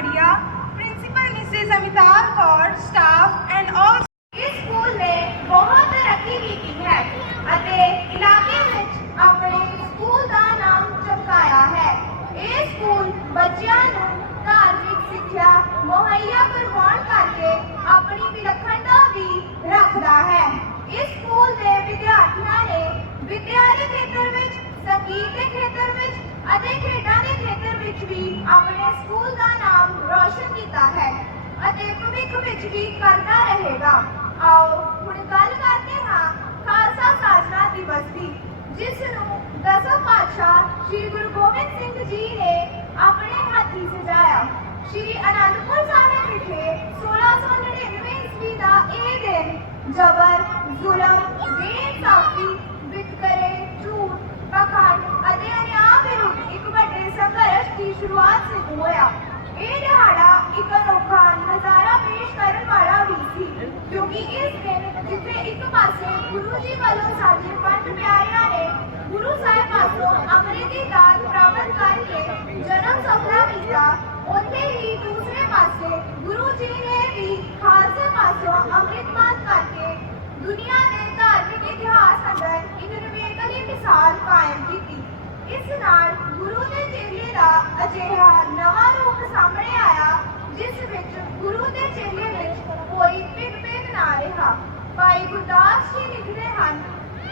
Nisha ਮੜੀਆ principal Mrs Amitabh Kaur staff and ਇਸ school ਨੇ ਬਹੁਤ ਤਰੱਕੀ ਕੀਤੀ ਹੈ ਅਤੇ ਇਲਾਕੇ ਵਿੱਚ ਆਪਣੇ ਸਕੂਲ ਦਾ ਨਾਮ ਚਮਕਾਇਆ ਹੈ। ਇਹ ਸਕੂਲ ਬੱਚਿਆਂ ਨੂੰ ਧਾਰਮਿਕ ਸਿੱਖਿਆ, ਮੁਹੱਈਆ ਕਰਵਾਉਣ ਕਰਕੇ ਆਪਣੀ ਵਿਲੱਖਣਤਾ ਵੀ ਰੱਖਦਾ ਹੈ। ਇਸ ਸਕੂਲ ਦੇ ਵਿਦਿਆਰਥੀਆਂ ਨੇ ਵਿਦਿਆ ਦੇ ਖੇਤਰ ਵਿੱਚ, ਸੰਗੀਤ ਦੇ ਖੇਤਰ ਵਿੱਚ ਅਤੇ ਖੇਡਾਂ ਦੇ ਖੇਤਰ ਵਿੱਚ ਵੀ ਆਪਣੇ ਸਕੂਲ ਦਾ ਨਾਮ ਰੌਸ਼ਨ ਕੀਤਾ ਹੈ ਅਤੇ ਭਵਿੱਖ ਵਿੱਚ ਵੀ ਕਰਦਾ ਰਹੇਗਾ ਆਓ ਹੁਣ ਗੱਲ ਕਰਦੇ ਹਾਂ ਖਾਲਸਾ ਸਾਜਨਾ ਦਿਵਸ ਦੀ ਜਿਸ ਨੂੰ ਦਸਮ ਪਾਤਸ਼ਾਹ ਸ੍ਰੀ ਗੁਰੂ ਗੋਬਿੰਦ ਸਿੰਘ ਜੀ ਨੇ ਆਪਣੇ ਹੱਥੀਂ ਸਜਾਇਆ ਸ੍ਰੀ ਅਨੰਦਪੁਰ ਸਾਹਿਬ ਵਿਖੇ 1699 ਈਸਵੀ ਦਾ ਇਹ ਦਿਨ ਜਬਰ ਜ਼ੁਲਮ ਬੇਇਨਸਾਫੀ ਵਿਤਕਰੇ ਝੂਠ ਪਖੰਡ ਅਤੇ ਅਨਿਆਂ ਵਿਰੁੱਧ ਇੱਕ ਵੱਡੇ ਸੰਘਰਸ਼ ਦੀ ਸ਼ੁਰੂਆਤ ਸਿੱਧ ਹੋਇਆ ਇਹ ਦਿਹਾੜਾ ਇੱਕ ਅਨੋਖਾ ਨਜ਼ਾਰਾ ਪੇਸ਼ ਕਰਨ ਵਾਲਾ ਵੀ ਸੀ ਕਿਉਂਕਿ ਇਸ ਦਿਨ ਜਿੱਥੇ ਇੱਕ ਪਾਸੇ ਗੁਰੂ ਜੀ ਵੱਲੋਂ ਸਾਡੇ ਪੰਜ ਪਿਆਰਿਆਂ ਨੇ ਗੁਰੂ ਸਾਹਿਬ ਪਾਸੋਂ ਅੰਮ੍ਰਿਤ ਦੀ ਦਾਤ ਪ੍ਰਾਪਤ ਕਰਕੇ ਜਨਮ ਸਫਲਾ ਕੀਤਾ ਉੱਥੇ ਹੀ ਦੂਸਰੇ ਪਾਸੇ ਗੁਰੂ ਜੀ ਨੇ ਵੀ ਖਾਲਸੇ ਪਾਸੋਂ ਅੰਮ੍ਰਿਤਪਾਨ ਕਰਕੇ ਦੁਨੀਆ ਦੇ ਧਾਰਮਿਕ ਇਤਿਹਾਸ ਅੰਦਰ ਇੱਕ ਨਿਵੇਕਲੀ ਮਿਸਾਲ ਕਾਇਮ ਕੀਤੀ ਇਸ ਨਾਲ ਗੁਰੂ ਦੇ ਚੇਲੇ ਦਾ ਅਜਿਹਾ ਨਵਾਂ ਰੂਪ ਸਾਹਮਣੇ ਆਇਆ, ਜਿਸ ਵਿੱਚ ਗੁਰੂ ਦੇ ਚੇਲੇ ਵਿੱਚ ਕੋਈ ਭਿੰਨ ਨਾ ਰਿਹਾ। ਭਾਈ ਗੁਰਦਾਸ ਜੀ ਲਿਖਦੇ ਹਨ,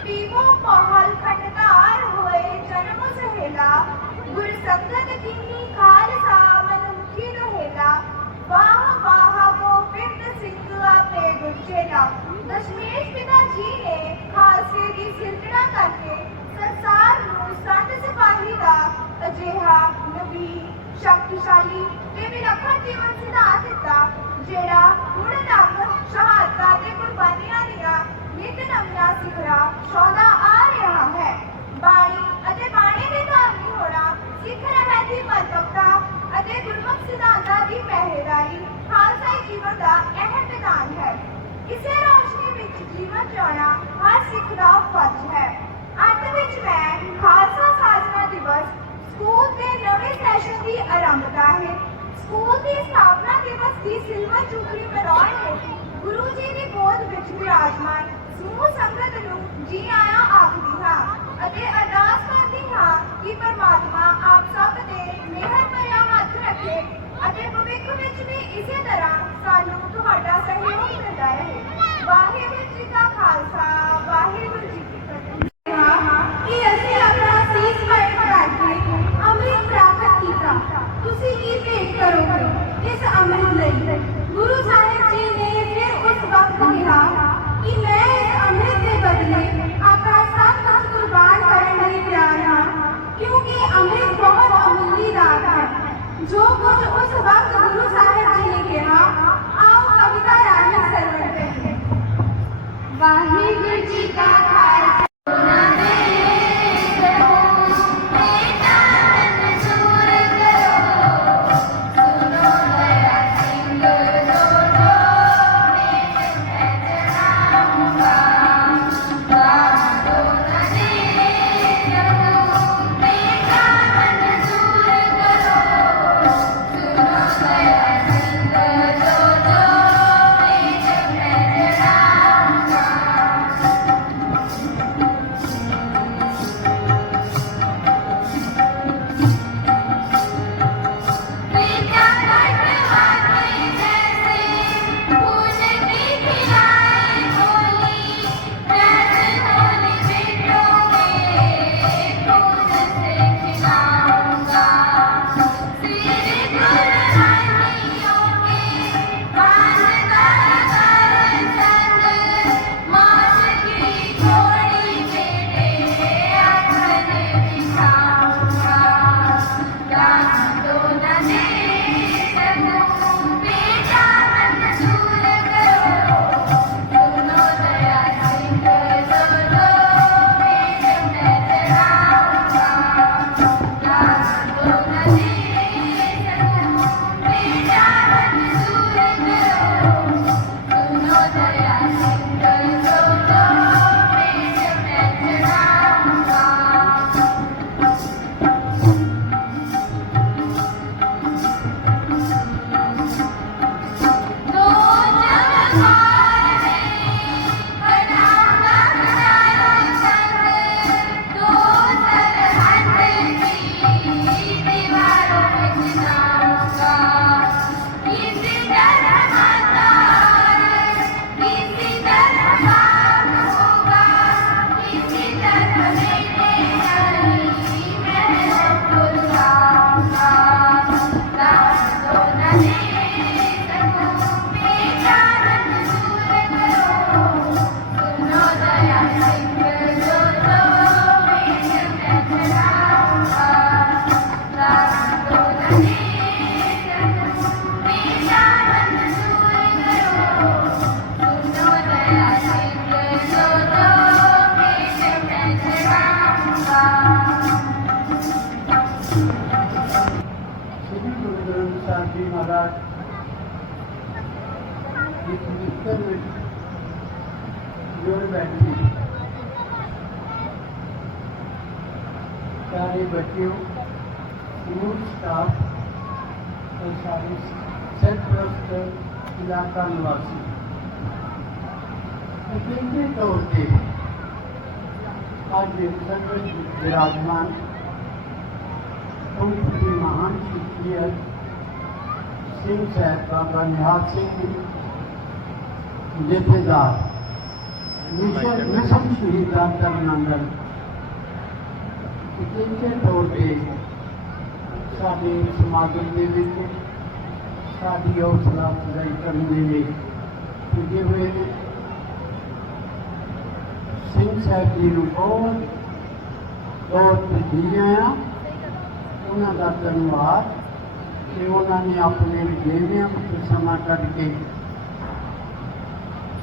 ਪੀਵੋ ਪਹਲ ਖੰਡਕਾਰ ਹੋਏ ਜਨਮ ਸਹੇਲਾ ਗੁਰ ਸੰਗਤ ਕੀਨੀ ਖਾਲਸਾ ਮਨੁਖੀ ਰਹੇਲਾ ਵਾਹ ਵਾਹ ਗੋਬਿੰਦ ਸਿੰਘ ਆਪੇ ਗੁਰਚੇਲਾ ਦਸ਼ਮੇਸ਼ ਪਿਤਾ ਜੀ ਨੇ ਖਾਲਸੇ ਦੀ ਸਿਰਜਣਾ ਕਰਕੇ ਸੰਸਾਰ ਨੂੰ ਸੰਤ ਸਿਪਾਹੀ ਦਾ ਅਜਿਹਾ ਨਵੀਨ ਸ਼ਕਤੀਸ਼ਾਲੀ ਤੇ ਵਿਲੱਖਣ ਜੀਵਨ ਸਿਧਾਂਤ ਦਿੱਤਾ, ਜਿਹੜਾ ਹੁਣ ਤੱਕ ਸ਼ਹਾਦਤਾਂ ਤੇ ਕੁਰਬਾਨੀਆਂ ਦੀਆਂ ਨਿਤ ਨਵੀਆਂ ਸਿਖਰਾਂ ਸੌਦਾ ਆ ਰਿਹਾ ਹੈ ਬਾਣੀ ਅਤੇ ਬਾਣੀ ਦੇ ਧਾਰਨੀ ਹੋਣਾ ਸਿੱਖ ਰਹਿਤ ਦੀ ਮਹੱਤਵਤਾ ਅਤੇ ਗੁਰਮੁਖ ਸਿਧਾਂਤਾਂ ਦੀ ਪਹਿਰੇਦਾਰੀ ਖਾਲਸਾਈ ਜੀਵਨ ਦਾ ਅਹਿਮ ਵਿਧਾਨ ਹੈ ਇਸੇ ਰੋਸ਼ਨੀ ਵਿੱਚ ਜੀਵਨ ਜਿਉਣਾ ਹਰ ਸਿੱਖ ਦਾ ਫਰਜ਼ ਹੈ ਅੰਤ ਵਿੱਚ ਮੈਂ ਖਾਲਸਾ ਸਾਜਨਾ ਦਿਵਸ ਸਕੂਲ ਦੇ ਨਵੇਂ ਸੈਸ਼ਨ ਦੀ ਆਰੰਭਤਾ ਹੈ ਸਕੂਲ ਦੀ ਸਥਾਪਨਾ ਦਿਵਸ ਦੀ ਸਿਲਵਰ ਜੁਬਲੀ ਮਨਾਉਣ ਲਈ ਗੁਰੂ ਜੀ ਦੀ ਗੋਦ ਵਿੱਚ ਵਿਰਾਜਮਾਨ ਸਮੂਹ ਸੰਗਤ ਨੂੰ ਜੀ ਆਇਆਂ ਆਖਦੀ ਹਾਂ ਅਤੇ ਅਰਦਾਸ ਕਰਦੀ ਹਾਂ ਕਿ ਪਰਮਾਤਮਾ ਆਪ ਸਭ ਤੇ ਮਿਹਰ ਭਰਿਆ ਹੱਥ ਰੱਖੇ ਅਤੇ ਭਵਿੱਖ ਵਿੱਚ ਵੀ ਇਸੇ ਤਰ੍ਹਾਂ ਸਾਨੂੰ ਤੁਹਾਡਾ ਸਹਿਯੋਗ ਮਿਲਦਾ ਰਹੇ ਵਾਹਿਗੁਰੂ ਜੀ ਕਾ ਖਾਲਸਾ, ਵਾਹਿਗੁਰੂ ਜੀ ਕੀ ਫਤਿਹ। ਹਾਂ ਕਿ ਅਸੀਂ ਆਪਣਾ ਸੀਸ ਪਾਏ ਕਰਕੇ ਅੰਮ੍ਰਿਤ ਪ੍ਰਾਪਤ ਕੀਤਾ। ਤੁਸੀਂ ਕੀ ਭੇਟ ਕਰੋਗੇ ਇਸ ਅੰਮ੍ਰਿਤ ਲਈ? ਜੋ ਕੁਝ ਉਸ ਵਕਤ ਗੁਰੂ ਸਾਹਿਬ ਜੀ ਨੇ ਕਿਹਾ ਆਓ ਕਵਿਤਾ ਰਾਹੀਂ ਸਰਵਣ ਕਰੀਏ ਵਾਹਿਗੁਰੂ ਜੀ ਕਾ ਖਾਲਸਾ प्यारे बच्चियों स्कूल स्टाफ और सारे सरप्रस्त इलाका निवासी यकीनी तौर पर आज सर्वज विराजमान उनकी महान शख्सियत सिंह साहब बाबा निहाल सिंह जी जथेदार मिशन शहीदान का मनंदन ਯਕੀਨਚੇ ਤੌਰ ਤੇ ਸਾਡੇ ਸਮਾਗਮ ਦੇ ਵਿੱਚ ਸਾਡੀ ਹੌਸਲਾ ਅਫਜ਼ਾਈ ਕਰਨ ਦੇ ਲਈ ਪੁੱਜੇ ਹੋਏ ਸਿੰਘ ਸਾਹਿਬ ਜੀ ਨੂੰ ਬਹੁਤ ਬਹੁਤ ਧੰਨਵਾਦ ਉਹਨਾਂ ਦਾ ਧੰਨਵਾਦ ਕਿ ਉਹਨਾਂ ਨੇ ਆਪਣੇ ਜੀਵਿਆਂ ਵਿੱਚ ਸਮਾਂ ਕੱਢ ਕੇ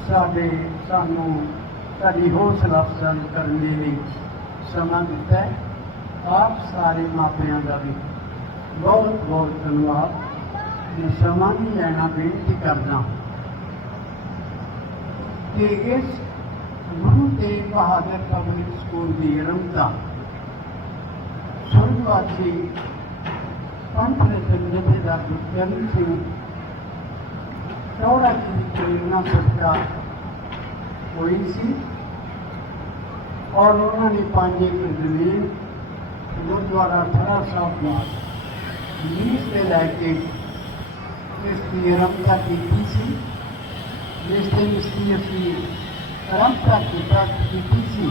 ਸਾਡੇ ਸਾਨੂੰ ਸਾਡੀ ਹੌਸਲਾ ਅਫਜ਼ਾਈ ਕਰਨ ਦੇ ਲਈ ਸਮਾਂ ਦਿੱਤਾ ਆਪ ਸਾਰੇ ਮਾਪਿਆਂ ਦਾ ਵੀ ਬਹੁਤ ਬਹੁਤ ਧੰਨਵਾਦ। ਮੈਂ ਸਮਾਂ ਨਹੀਂ ਲੈਣਾ ਬੇਨਤੀ ਕਰਦਾ ਕਿ ਇਸ ਗੁਰੂ ਤੇਗ ਬਹਾਦਰ ਪਬਲਿਕ ਸਕੂਲ ਦੀ ਰਮਤਾ ਸੁਰਗਵਾਸੀ ਪੰਥ ਰਤਨ ਜਥੇਦਾਰ ਗੁਰਚਰਨ ਸਿੰਘ ਚੌੜਾ ਜੀ ਦੀ ਪ੍ਰੇਰਨਾ ਸਦਕਾ ਹੋਈ ਸੀ ਔਰ ਉਹਨਾਂ ਨੇ ਪੰਜ ਏਕੜ ਜ਼ਮੀਨ ਗੁਰਦੁਆਰਾ ਠਰਾ ਸਾਹਿਬ ਦਾ ਲੀਜ਼ ਤੇ ਲੈ ਕੇ ਇਸ ਦੀ ਆਰੰਭਤਾ ਕੀਤੀ ਸੀ। ਜਿਸ ਦੇ ਇਸ ਦੀ ਅਸੀਂ ਆਰੰਭਤਾ ਕੀਤੀ ਸੀ,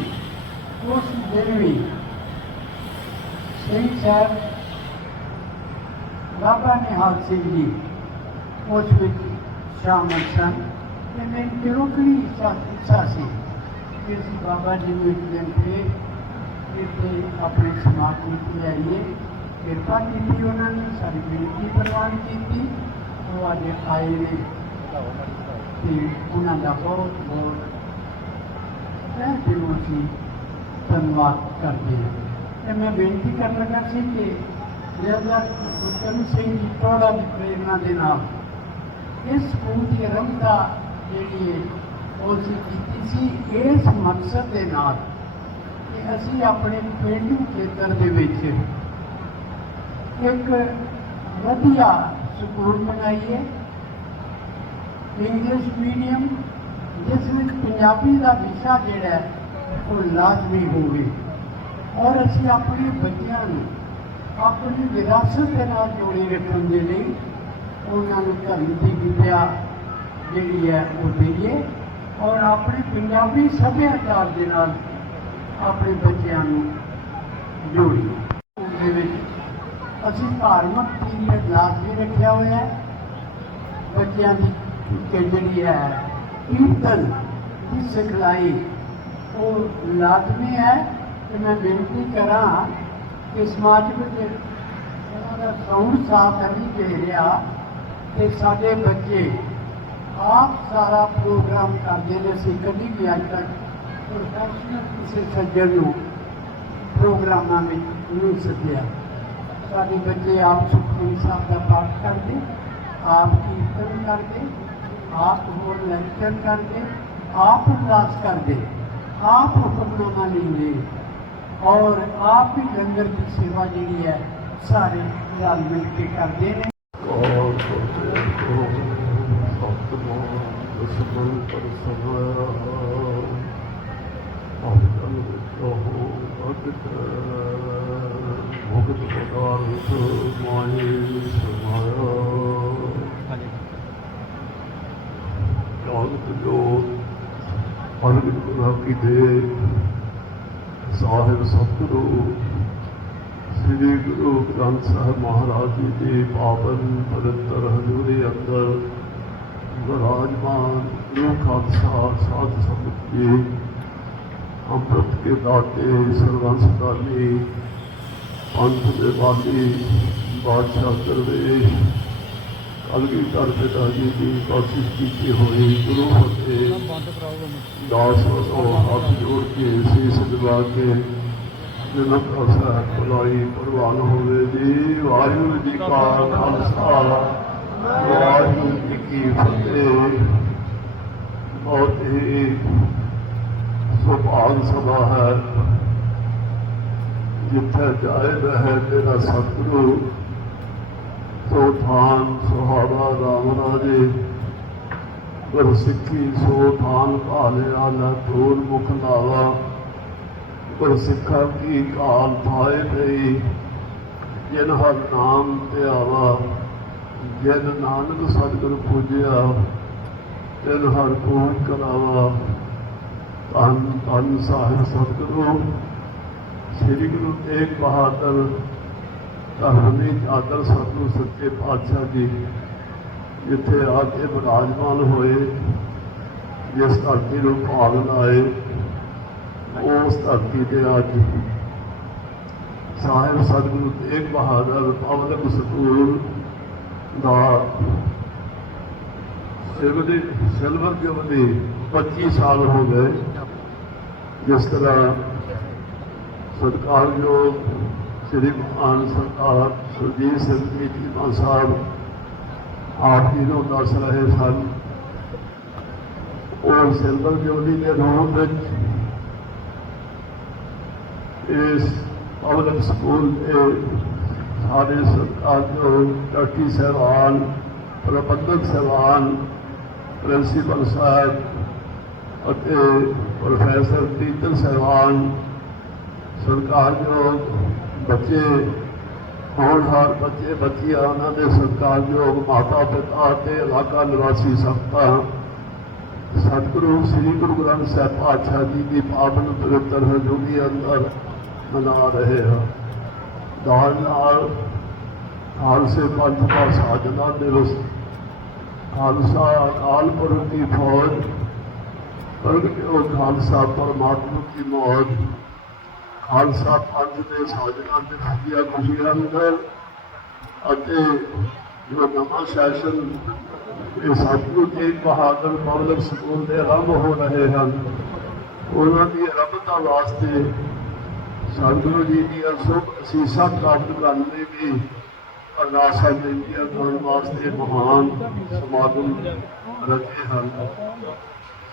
ਉਸ ਦਿਨ ਵੀ ਸਿੰਘ ਸਾਹਿਬ ਬਾਬਾ ਨਿਹਾਲ ਸਿੰਘ ਜੀ ਉਸ ਵਿੱਚ ਸ਼ਾਮਲ ਸਨ। ਤੇ ਮੈਂ ਕਿਰੋਕੜੀ ਇੱਛਾ ਇੱਛਾ ਸੀ ਕਿ ਅਸੀਂ ਬਾਬਾ ਜੀ ਨੂੰ ਇੱਕ ਦਿਨ ਫੇਰ ਇੱਥੇ ਆਪਣੇ ਸਮਾਪਤੀ ਤੇ ਆਈਏ ਕਿਰਪਾ ਕੀਤੀ ਉਹਨਾਂ ਨੇ, ਸਾਡੀ ਬੇਨਤੀ ਪ੍ਰਵਾਨ ਕੀਤੀ। ਉਹ ਅੱਜ ਆਏ ਨੇ ਤੇ ਉਹਨਾਂ ਦਾ ਬਹੁਤ ਬਹੁਤ ਮੈਂ ਦਿਲੋਂ ਅਸੀਂ ਧੰਨਵਾਦ ਕਰਦੇ ਹਾਂ। ਤੇ ਮੈਂ ਬੇਨਤੀ ਕਰਨ ਲੱਗਾ ਸੀ ਕਿ ਜਿਹੜਾ ਗੁਰਚਰਨ ਸਿੰਘ ਜੀ ਟੋੜਾ ਦੀ ਪ੍ਰੇਰਨਾ ਦੇ ਨਾਲ ਇਸ ਸਕੂਲ ਦੀ ਆਰੰਭਤਾ ਜਿਹੜੀ ਹੈ, ਉਹ ਅਸੀਂ ਕੀਤੀ ਸੀ। ਇਸ ਮਕਸਦ ਦੇ ਨਾਲ ਅਸੀਂ ਆਪਣੇ ਪੇਂਡੂ ਖੇਤਰ ਦੇ ਵਿੱਚ ਇੱਕ ਵਧੀਆ ਸਕੂਲ ਬਣਾਈਏ। ਇੰਗਲਿਸ਼ ਮੀਡੀਅਮ ਜਿਸ ਵਿੱਚ ਪੰਜਾਬੀ ਦਾ ਵਿਸ਼ਾ ਜਿਹੜਾ ਹੈ, ਉਹ ਲਾਜ਼ਮੀ ਹੋਵੇ। ਔਰ ਅਸੀਂ ਆਪਣੇ ਬੱਚਿਆਂ ਨੂੰ ਆਪਣੀ ਵਿਰਾਸਤ ਦੇ ਨਾਲ ਜੋੜੇ ਰੱਖਣ ਦੇ ਲਈ ਉਹਨਾਂ ਨੂੰ ਧਰਮ ਦੀ ਵਿਦਿਆ ਜਿਹੜੀ ਹੈ, ਉਹ ਦੇਈਏ। ਔਰ ਆਪਣੇ ਪੰਜਾਬੀ ਸੱਭਿਆਚਾਰ ਦੇ ਨਾਲ ਆਪਣੇ ਬੱਚਿਆਂ ਨੂੰ ਜੋੜੀਏ ਉਹਦੇ ਵਿੱਚ ਅਸੀਂ ਧਾਰਮਿਕ ਪੀਰੀਅਡ ਲਾਜ਼ਮੀ ਰੱਖਿਆ ਹੋਇਆ ਹੈ। ਬੱਚਿਆਂ ਦੀ ਜਿਹੜੀ ਹੈ, ਕੀਰਤਨ ਦੀ ਸਿਖਲਾਈ ਉਹ ਲਾਜ਼ਮੀ ਹੈ ਤੇ ਮੈਂ ਬੇਨਤੀ ਕਰਾਂ ਕਿ ਸਮਾਜ ਵਿੱਚ ਉਹਨਾਂ ਦਾ ਸਾਊਂਡ ਸਾਫ਼ ਨਹੀਂ ਦੇ ਰਿਹਾ ਤੇ ਸਾਡੇ ਬੱਚੇ ਆਪ ਸਾਰਾ ਪ੍ਰੋਗਰਾਮ ਕਰਦੇ ਨੇ। ਅਸੀਂ ਕਦੀ ਵੀ ਅੱਜ ਤੱਕ ਪ੍ਰੋਫੈਸ਼ਨਲ ਕਿਸੇ ਸੱਜਣ ਨੂੰ ਪ੍ਰੋਗਰਾਮਾਂ ਵਿੱਚ ਨਹੀਂ ਸੱਦਿਆ ਸਾਡੇ ਬੱਚੇ ਆਪ ਸੁਖਮਨੀ ਸਾਹਿਬ ਦਾ ਪਾਠ ਕਰਦੇ ਆਪ ਕੀਰਤਨ ਕਰਦੇ ਆਪ ਹੋਰ ਲੈਕਚਰ ਕਰਦੇ ਆਪ ਅਰਦਾਸ ਕਰਦੇ ਆਪ ਹੁਕਮਨਾਮਾ ਲੈਂਦੇ ਔਰ ਆਪ ਹੀ ਲੰਗਰ ਦੀ ਸੇਵਾ ਜਿਹੜੀ ਹੈ ਸਾਰੇ ਰਲ ਮਿਲ ਕੇ ਕਰਦੇ ਨੇ ਔਰ ਸੋਚੇ ਕੋ ਸਤਿਗੁਰੂ ਦੇ ਸਾਹਿਬ ਸਤਿਗੁਰੂ ਸ੍ਰੀ ਗੁਰੂ ਗ੍ਰੰਥ ਸਾਹਿਬ ਮਹਾਰਾਜ ਜੀ ਦੇ ਪਾਵਨ ਪਵਿੱਤਰ ਹਜ਼ੂਰੀ ਅੰਦਰ ਵਿਰਾਜਮਾਨ ਗੁਰੂ ਖਾਲਸਾ ਸਾਧ ਸੰਗਤ ਜੀ ਅੰਮ੍ਰਿਤ ਕੇ ਦਾਤੇ, ਸਰਵੰਸ ਕਾਲੀ, ਪੰਥ ਦੇ ਬਾਨੀ ਬਾਦਸ਼ਾਹ ਦਰਵੇਸ਼ ਕਲਗੀ ਕਰ ਪਿਤਾ ਜੀ ਦੀ ਕੋਸ਼ਿਸ਼ ਕੀਤੀ ਹੋਈ, ਗੁਰੂ ਫਤਿਹ, ਦਾਸ ਵਸੋ ਹੱਥ ਜੋੜ ਕੇ, ਸੀਸ ਦਬਾ ਕੇ ਜਨਮ ਖਾਲਸਾ ਭਲਾਈ ਪ੍ਰਵਾਨ ਹੋਵੇ ਜੀ, ਵਾਹਿਗੁਰੂ ਜੀ ਕਾ ਖਾਲਸਾ, ਵਾਹਿਗੁਰੂ ਜੀ ਕੀ ਫਤਿਹ। ਬਹੁਤ ਹੀ ਸੁਭਾਗ ਸਭਾ ਹੈ। ਜਿੱਥੇ ਜਾਇਦਾ ਹੈ ਤੇਰਾ ਸਤਿਗੁਰੂ, ਸੋ ਸੁਹਾਵਾ ਰਾਮ ਰਾਜੇ ਪਰ ਸਿੱਖੀ, ਸੋ ਭਾਲਿਆ ਨਾ ਤੋਰ ਮੁਖ ਲਾਵਾ। ਪਰ ਸਿੱਖਾ ਕੀ ਕਾਲ ਥਾਏ ਗਈ ਜਿਨ ਹਰ ਨਾਮ ਧਿਆਵਾ। ਜਿਨ ਨਾਨਕ ਸਤਿਗੁਰ ਪੂਜਿਆ, ਤਿਨ ਹਰ ਪੂਜ ਕਰਾਵਾ। ਧੰਨ ਧੰਨ ਸਾਹਿਬ ਸਤਿਗੁਰੂ, ਸ੍ਰੀ ਗੁਰੂ ਤੇਗ ਬਹਾਦਰ ਧਰਮੀ ਆਦਰ ਸਤਿਗੁਰੂ ਸੱਚੇ ਪਾਤਸ਼ਾਹ ਜੀ, ਜਿੱਥੇ ਆ ਕੇ ਵਿਰਾਜਮਾਨ ਹੋਏ, ਜਿਸ ਧਰਤੀ ਨੂੰ ਭਾਗ ਆਏ, ਉਸ ਧਰਤੀ ਤੇ ਅੱਜ ਸਾਹਿਬ ਸਤਿਗੁਰੂ ਤੇਗ ਬਹਾਦਰ ਪਬਲਿਕ ਸਕੂਲ ਦਾ ਸਿਲਵਰ ਸਿਲਵਰ ਜੁਬਲੀ 25 ਸਾਲ ਹੋ ਗਏ। ਜਿਸ ਤਰ੍ਹਾਂ ਸਤਿਕਾਰਯੋਗ ਸ੍ਰੀ ਮਹਾਨ ਸਰਦਾਰ ਸੁਰਜੀਤ ਸਿੰਘ ਜੀ ਜੀ ਸਾਹਿਬ, ਆਪ ਜੀ ਨੂੰ ਦੱਸ ਰਹੇ ਸਨ। ਉਹ ਸਿਲਵਰ ਜੁਬਲੀ ਦੇ ਰੂਪ ਵਿੱਚ ਇਸ ਪਬਲਿਕ ਸਕੂਲ ਦੇ ਸਾਡੇ ਸਤਿਕਾਰਯੋਗ ਟਰਕੀ ਸਹਿਬਾਨ, ਪ੍ਰਬੰਧਕ ਸਹਿਬਾਨ, ਪ੍ਰਿੰਸੀਪਲ ਸਾਹਿਬ ਅਤੇ ਪ੍ਰੋਫੈਸਰ ਟੀਚਰ ਸਹਿਬਾਨ ਸਤਿਕਾਰਯੋਗ ਬੱਚੇ ਹੋਣਹਾਰ ਬੱਚੇ, ਬੱਚੀਆਂ, ਉਹਨਾਂ ਦੇ ਸਤਿਕਾਰਯੋਗ ਮਾਤਾ ਪਿਤਾ ਅਤੇ ਇਲਾਕਾ ਨਿਵਾਸੀ ਸੰਗਤਾਂ, ਸਤਿਗੁਰੂ ਸ੍ਰੀ ਗੁਰੂ ਗ੍ਰੰਥ ਸਾਹਿਬ ਪਾਤਸ਼ਾਹ ਜੀ ਦੀ ਪਾਵਨ ਪਵਿੱਤਰ ਹਜ਼ੂਰੀ ਅੰਦਰ ਮਨਾ ਰਹੇ ਹਾਂ ਨਾਲ ਨਾਲ ਖਾਲਸੇ ਪੰਥ ਦਾ ਸਾਜਨਾ ਦਿਵਸ, ਖਾਲਸਾ ਅਕਾਲ ਪੁਰਖ ਦੀ ਫੌਜ ਉਹ ਖਾਲਸਾ ਪਰਮਾਤਮਾ ਦੀ ਮੌਜ? ਖਾਲਸਾ ਪੰਥ ਦੇ ਸਾਜਨਾ ਤੇ ਖੁਸ਼ੀਆਂ ਖੁਸ਼ੀਆਂ ਅੰਦਰ। ਅਤੇ ਜੋ ਨਵਾਂ ਸੈਸ਼ਨ ਇਹ ਸਤਿਗੁਰੂ ਜੀ ਬਹਾਦਰ ਪਬਲਿਕ ਸਕੂਲ ਦੇ ਆਰੰਭ ਹੋ ਰਹੇ ਹਨ, ਉਹਨਾਂ ਦੀ ਰੱਬਤਾ ਵਾਸਤੇ ਸਤਿਗੁਰੂ ਜੀ ਦੀਆਂ ਸ਼ੁਭ ਅਸੀਸਾਂ ਪ੍ਰਾਪਤ ਕਰਨ ਲਈ ਵੀ ਅਰਦਾਸਾਂ ਬੇਨਤੀਆਂ ਕਰਨ ਵਾਸਤੇ ਮਹਾਨ ਸਮਾਗਮ ਰੱਖੇ ਹਨ।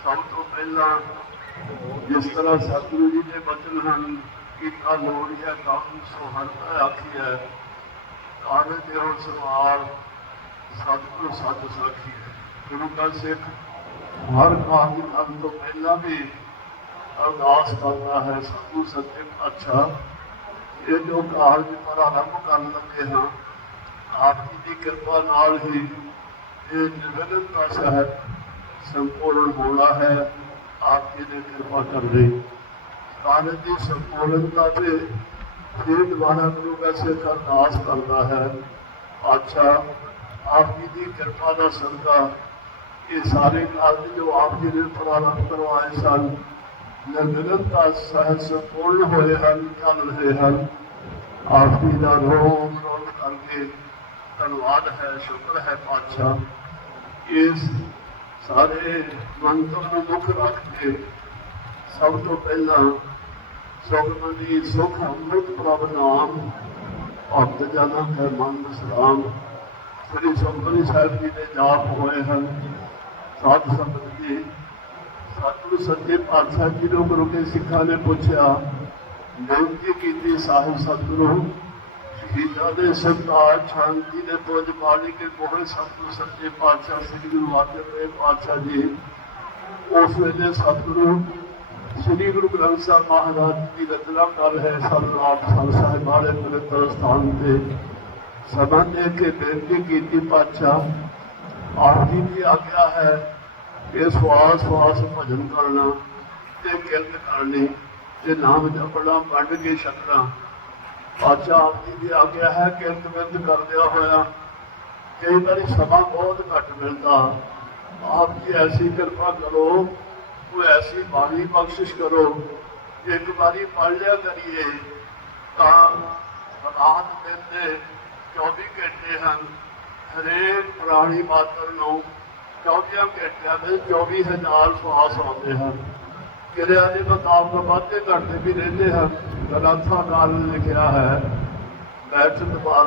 ਸਭ ਤੋਂ ਪਹਿਲਾਂ ਜਿਸ ਤਰ੍ਹਾਂ ਸਤਿਗੁਰੂ ਜੀ ਦੇ ਬਚਨ ਹਨ ਕੀਤਾ ਲੋੜੀਆ ਕੰਮ ਸੋ ਹਰ ਆਖੀ ਹੈ ਕਾਰਨ ਦੇਵ ਸਵਾਰ ਸਤਿਗੁਰੂ ਸੱਚ ਸਾਖੀ ਹੈ ਗੁਰੂ ਦਾ ਸਿੱਖ ਹਰ ਕਾਮ ਕਰਨ ਤੋਂ ਪਹਿਲਾਂ ਵੀ ਅਰਦਾਸ ਕਰਦਾ ਹੈ ਸਤਿਗੁਰੂ ਸੱਚੇ ਅੱਛਾ ਇਹ ਜੋ ਕਾਰਜ ਪਰ ਆਰੰਭ ਕਰਨ ਲੱਗੇ ਹਾਂ ਆਪ ਜੀ ਦੀ ਕਿਰਪਾ ਨਾਲ ਹੀ ਇਹ ਨਿਰਵਿਘਨਤਾ ਸਹਿਤ ਸੰਪੂਰਨ ਹੋਣਾ ਹੈ ਆਪ ਜੀ ਨੇ ਕਿਰਪਾ ਕਰ ਲਈ ਕਾਰਜ ਦੀ ਸੰਪੂਰਨਤਾ ਤੇ ਫਿਰ ਦੁਬਾਰਾ ਗੁਰੂ ਦਾ ਸਿੱਖ ਅਰਦਾਸ ਕਰਦਾ ਹੈ ਅੱਛਾ ਆਪ ਜੀ ਦੀ ਕਿਰਪਾ ਦਾ ਸਦਕਾ ਇਹ ਸਾਰੇ ਕਾਰਜ ਜੋ ਆਪ ਜੀ ਨੇ ਪ੍ਰਾਰੰਭ ਕਰਵਾਏ ਸਨ ਨਿਰਵਿਘਨਤਾ ਸਹਿਤ ਸੰਪੂਰਨ ਹੋਏ ਹਨ ਚੱਲ ਰਹੇ ਹਨ ਆਪ ਜੀ ਦਾ ਰੋਮ ਰੋਮ ਕਰਕੇ ਧੰਨਵਾਦ ਹੈ ਸ਼ੁਕਰ ਹੈ ਪਾਤਸ਼ਾਹ ਇਸ ਸਾਰੇ ਮੰਤਰ ਨੂੰ ਮੁੱਖ ਰੱਖ ਕੇ ਸਭ ਤੋਂ ਪਹਿਲਾਂ ਸੁਖਮਨੀ ਸੁਖ ਅੰਮ੍ਰਿਤ ਪ੍ਰਭ ਨਾਮ, ਭਗਤ ਜਨਾਂ ਹੈ ਮਨ ਸਲਾਮ ਸ੍ਰੀ ਸੁਖਮਨੀ ਸਾਹਿਬ ਜੀ ਦੇ ਜਾਪ ਹੋਏ ਹਨ। ਸਾਧ ਸੰਗਤ ਜੀ, ਸਤਿਗੁਰੂ ਸੱਚੇ ਪਾਤਸ਼ਾਹ ਜੀ ਨੂੰ ਗੁਰੂ ਕੇ ਸਿੱਖਾਂ ਨੇ ਪੁੱਛਿਆ, ਬੇਨਤੀ ਕੀਤੀ ਸਾਹਿਬ ਸਤਿਗੁਰੂ ਸ਼ਹੀਦਾਂ ਦੇ ਸਰਦਾਰ ਸ਼ਾਂਤੀ ਦੇ ਪੁੱਜ ਬਾਣੀ ਕੇ ਕੋਹੇ ਸੱਚੇ ਪਾਤਸ਼ਾਹ ਸ੍ਰੀ ਗੁਰੂ ਆਗਿਆ ਦੇ ਪਾਤਸ਼ਾਹ ਜੀ। ਉਸ ਵੇਲੇ ਸਤਿਗੁਰੂ ਸ੍ਰੀ ਗੁਰੂ ਗ੍ਰੰਥ ਸਾਹਿਬ ਮਹਾਰਾਜ ਦੀ ਰਚਨਾ ਕਰ ਰਹੇ ਸਨ, ਆਪ ਸੰਤ ਸਾਹਿਬ ਵਾਲੇ ਪਵਿੱਤਰ ਸਥਾਨ ਤੇ। ਸਭਾ ਦੇ ਕੇ ਬੇਨਤੀ ਕੀਤੀ, ਪਾਤਸ਼ਾਹ, ਆਪ ਜੀ ਦੀ ਆਗਿਆ ਹੈ ਕਿ ਸਵਾਸ ਸਵਾਸ ਭਜਨ ਕਰਨਾ ਤੇ ਕਿਰਤ ਕਰਨੀ, ਤੇ ਨਾਮ ਜਪਣਾ, ਵੰਡ ਕੇ ਛਕਣਾ। ਅੱਛਾ ਆਪ ਜੀ ਦੀ ਆਗਿਆ ਹੈ ਕਿਰਤ ਵਿਰਤ ਕਰਦਿਆ ਹੋਇਆ ਕਈ ਵਾਰੀ ਸਮਾਂ ਬਹੁਤ ਘੱਟ ਮਿਲਦਾ। ਆਪ ਜੀ ਐਸੀ ਕਿਰਪਾ ਕਰੋ, ਕੋਈ ਐਸੀ ਬਾਣੀ ਬਖਸ਼ਿਸ਼ ਕਰੋ, ਇੱਕ ਵਾਰੀ ਪੜ ਲਿਆ ਕਰੀਏ ਤਾਂ ਰਾਤ ਦਿਨ ਦੇ 24 ਘੰਟੇ ਹਨ। ਹਰੇਕ ਪ੍ਰਾਣੀ ਮਾਤਰ ਨੂੰ 24 ਘੰਟਿਆਂ ਦੇ 24000 ਸਵਾਸ ਆਉਂਦੇ ਹਨ। ਕਿਰਿਆ ਦੇ ਮੁਤਾਬਕ ਵਾਧੇ ਘਟਦੇ ਵੀ ਰਹਿੰਦੇ ਹਨ। ਗ੍ਰੰਥਾਂ ਨਾਲ ਲਿਖਿਆ ਹੈ। ਬੈਠ ਦੁਬਾਰਾ